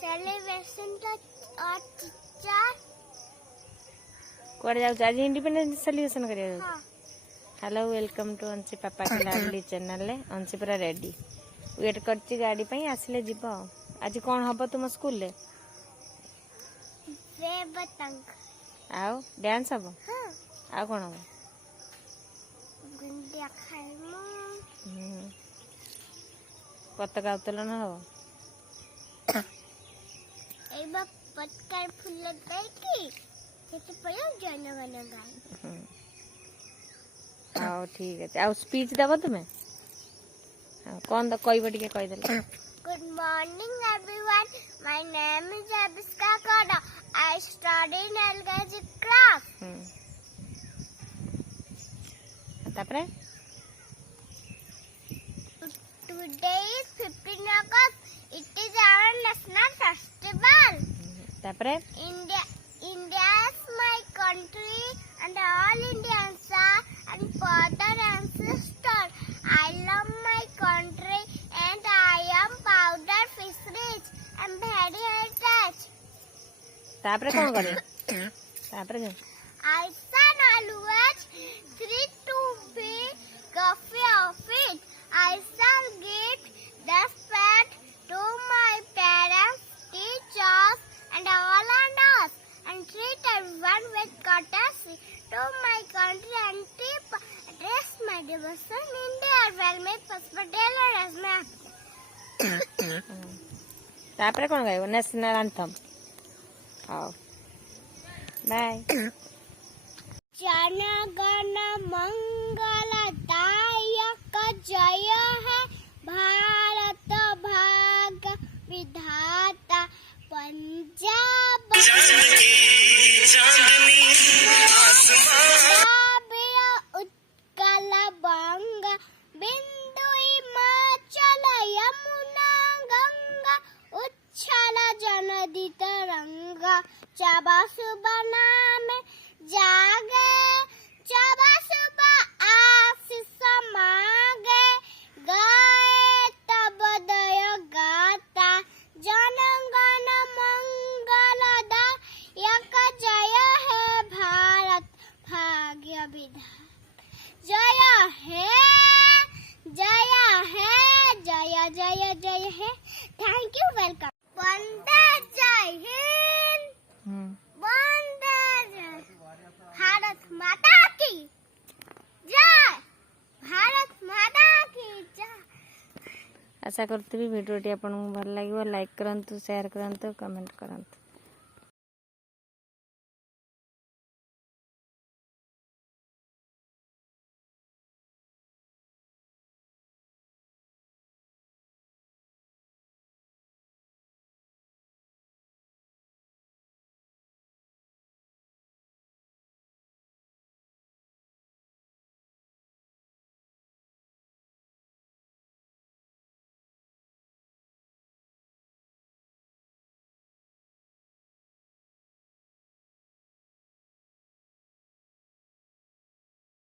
celebration और teacher code जाऊ आज इंडिपेंडेंस सेलिब्रेशन करिया हां हेलो वेलकम टू अंशी पापा के लाडली चैनल ले अंशी पूरा रेडी वेट करची गाड़ी पई आसले जीव आज कोन हबो तुम स्कूल ले वे बतंग आओ डांस हबो हां आ कोन हबो गुंडिया खाइमो पताका उत्तोलन हबो एबा पटकार फुल देखी केते पयो जनगण गाय आओ ठीक है आओ स्पीच दबो तुम्हें कौन द कोई बटी के कह देले good morning everyone my name is Abiska Koda I study in LKG class तापरे today is 15 August it is our national festival तापरे India is my country and all Indians are and father and sister. I love my country and I am proud of fish rich and very heritage. तापरे कौन करे तापरे I shall always try to be coffee of it. I shall give respect to my parents, teachers and all others. And treat everyone with courtesy to my country and tip address my devotion in their well-made hospital as my तापरे कौन गायो national anthem आओ bye Jana Gana मंगल दायक जय है भारत भाग्य विधाता पंजाब उत्कल बंग बिंदु हिमाचल यमुना गंगा उच्छल जनदी तरंगा चबा सुबह नाम जागे चबा सुबह आशीष मांगे गाए तब दय गाता जनगण मंगलदायक जय है भारत भाग्य विधाता जय है जय जय जय है थैंक यू वेलकम वंदे जय हिंद वंदे भारत माता की जय भारत माता की जय आशा करती वीडियो टी आपन भल लागिव लाइक करंतु शेयर करंतु कमेंट करंतु।